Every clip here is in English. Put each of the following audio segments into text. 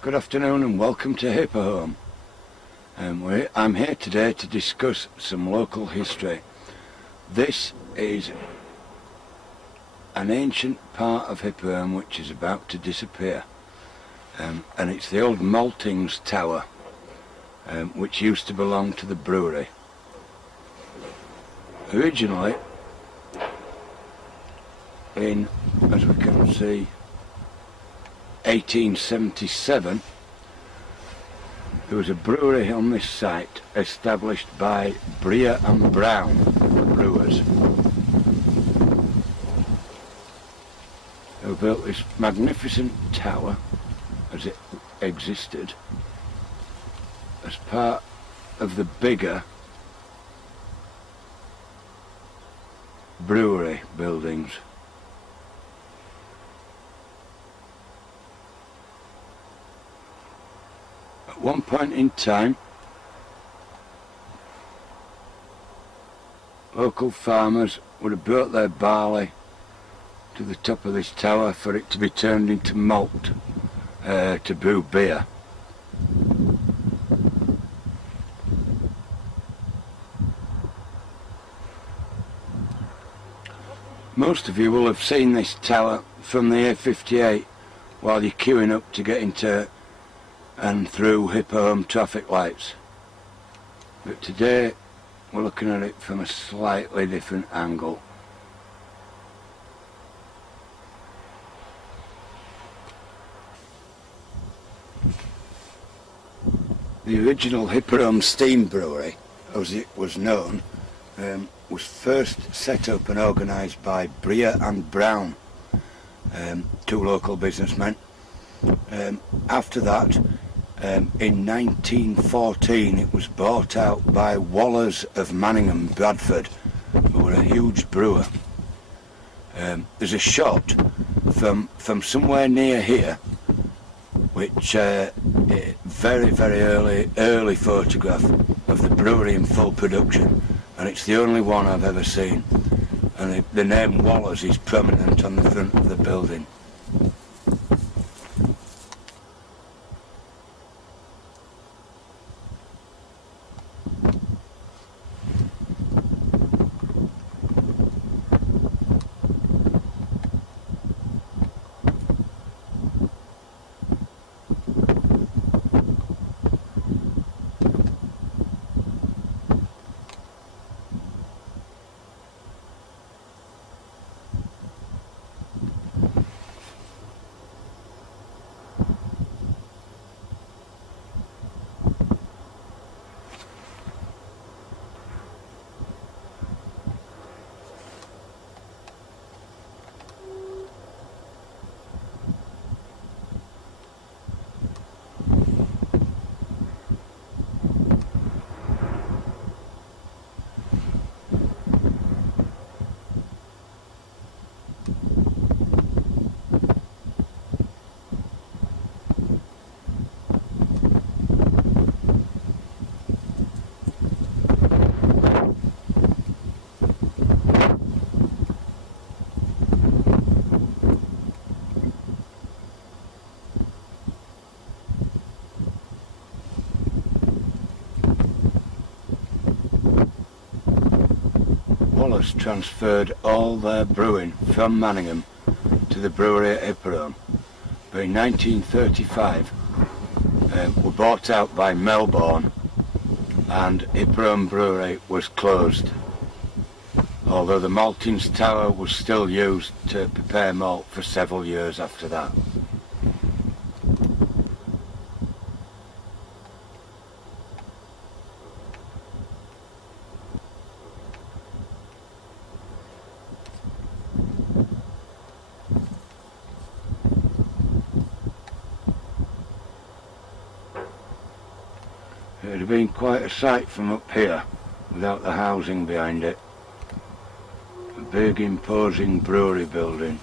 Good afternoon and welcome to Hipperholme. I'm here today to discuss some local history. This is an ancient part of Hipperholme which is about to disappear, and it's the old Maltings Tower, which used to belong to the brewery. Originally, in, as we can see, 1877, there was a brewery on this site established by Breer and Brown brewers, who built this magnificent tower as it existed as part of the bigger brewery buildings. At one point in time, local farmers would have brought their barley to the top of this tower for it to be turned into malt to brew beer. Most of you will have seen this tower from the A58 while you're queuing up to get into and through Hipperholme traffic lights. But today we're looking at it from a slightly different angle. The original Hipperholme Steam Brewery, as it was known, was first set up and organised by Breer and Brown, two local businessmen. After that, in 1914, it was bought out by Wallers of Manningham, Bradford, who were a huge brewer. There's a shot from somewhere near here, which very early photograph of the brewery in full production, and it's the only one I've ever seen. And the name Wallers is prominent on the front of the building. Wallers transferred all their brewing from Manningham to the brewery at Hipperholme, but in 1935 were bought out by Melbourne and Hipperholme Brewery was closed, although the Maltings Tower was still used to prepare malt for several years after that. It would have been quite a sight from up here without the housing behind it. A big imposing brewery building.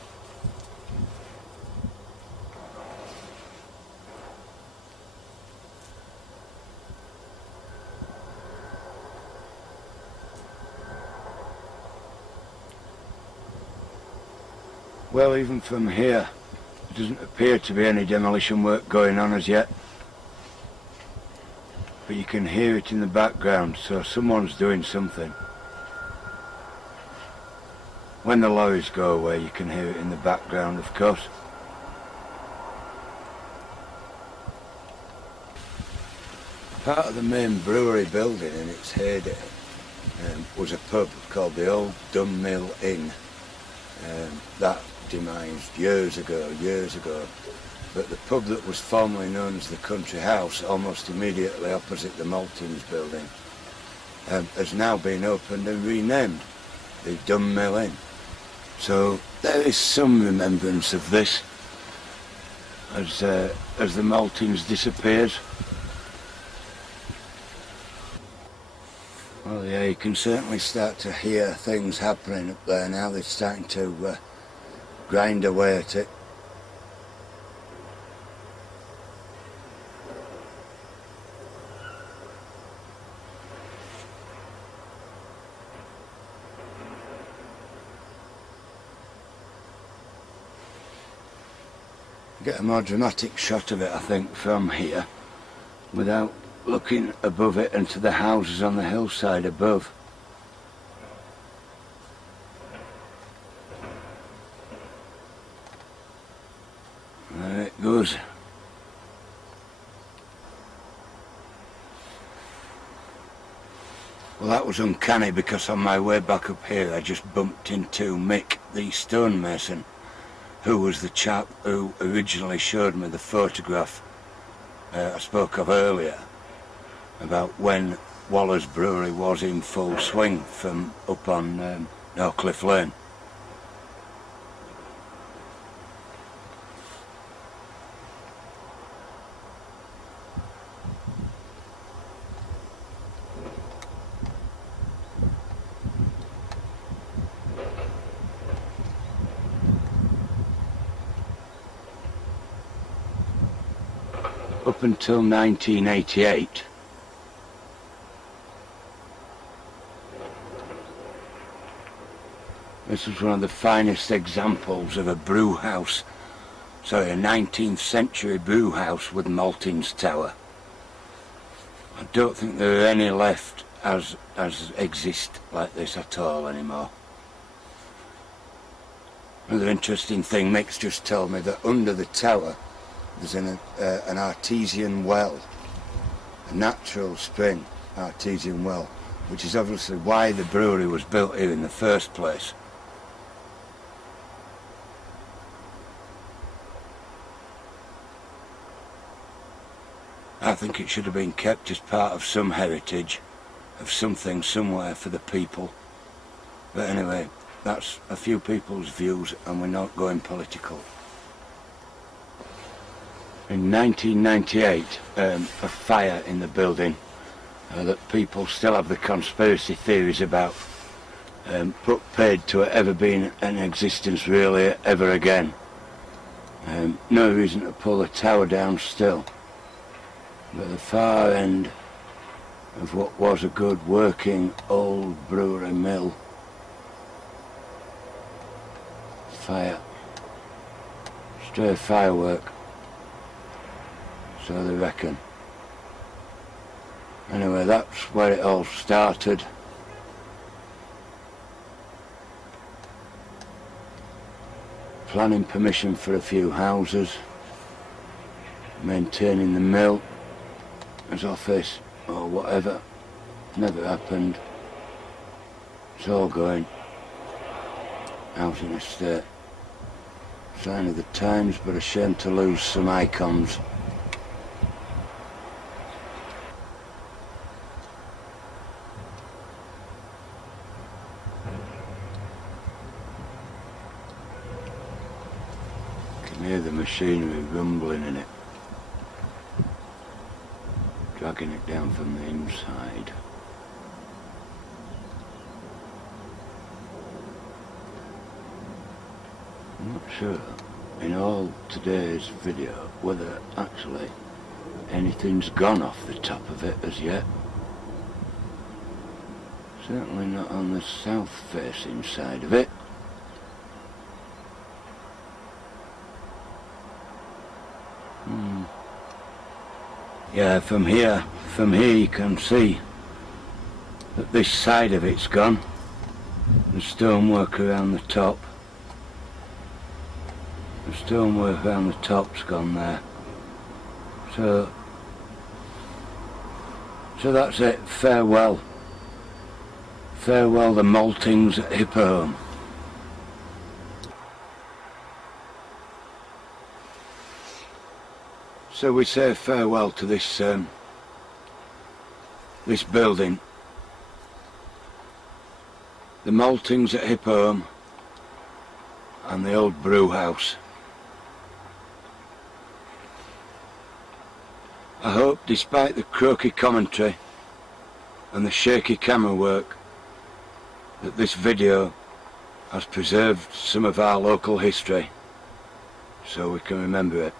Well, even from here Doesn't appear to be any demolition work going on as yet, but you can hear it in the background, so someone's doing something. When the lorries go away you can hear it in the background, of course. Part of the main brewery building in its heyday was a pub called the Old Dumb Mill Inn. That demised years ago, but the pub that was formerly known as the Country House, almost immediately opposite the Maltings building, has now been opened and renamed the Dumb Mill Inn. So there is some remembrance of this as the Maltings disappears. Well, yeah, you can certainly start to hear things happening up there now. They're starting to grind away at it. Get a more dramatic shot of it, I think, from here, without looking above it and to the houses on the hillside above. There it goes. Well, that was uncanny, because on my way back up here I just bumped into Mick, the stonemason, who was the chap who originally showed me the photograph I spoke of earlier, about when Waller's Brewery was in full swing from up on Norcliffe Lane. Up until 1988, this was one of the finest examples of a brew house, sorry, a 19th century brew house with Maltings Tower. I don't think there are any left as exist like this at all anymore. Another interesting thing, Mick's just told me that under the tower there's an artesian well, a natural spring artesian well, which is obviously why the brewery was built here in the first place. I think it should have been kept as part of some heritage, of something somewhere for the people. But anyway, that's a few people's views, and we're not going political. In 1998, a fire in the building that people still have the conspiracy theories about put paid to it ever being in existence really ever again. No reason to pull the tower down still, but the far end of what was a good working old brewery mill, fire, stray firework. So they reckon. Anyway, that's where it all started. Planning permission for a few houses, maintaining the mill as office or whatever. Never happened. It's all going. Housing estate. Sign of the times, but a shame to lose some icons. Hear the machinery rumbling in it, dragging it down from the inside. I'm not sure in all today's video whether actually anything's gone off the top of it as yet. Certainly not on the south facing side of it. Yeah, from here you can see that this side of it's gone. The stonework around the top. The stonework around the top's gone there. So that's it. Farewell. Farewell the Maltings Hipperholme. So we say farewell to this this building, the Maltings at Hipperholme, and the old brew house. I hope, despite the croaky commentary and the shaky camera work, that this video has preserved some of our local history so we can remember it.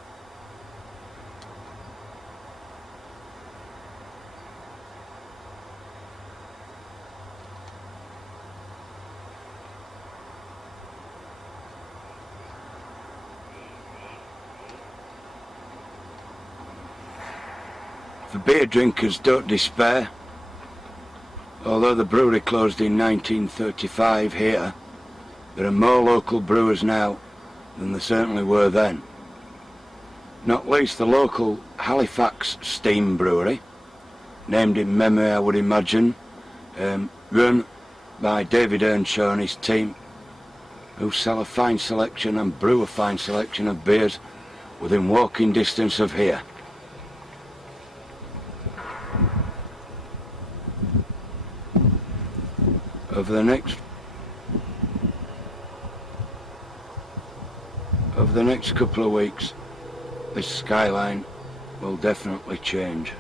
For beer drinkers, don't despair. Although the brewery closed in 1935 here, there are more local brewers now than there certainly were then. Not least the local Halifax Steam Brewery, named in memory, I would imagine, run by David Earnshaw and his team, who sell a fine selection and brew a fine selection of beers within walking distance of here. Over the next couple of weeks, this skyline will definitely change.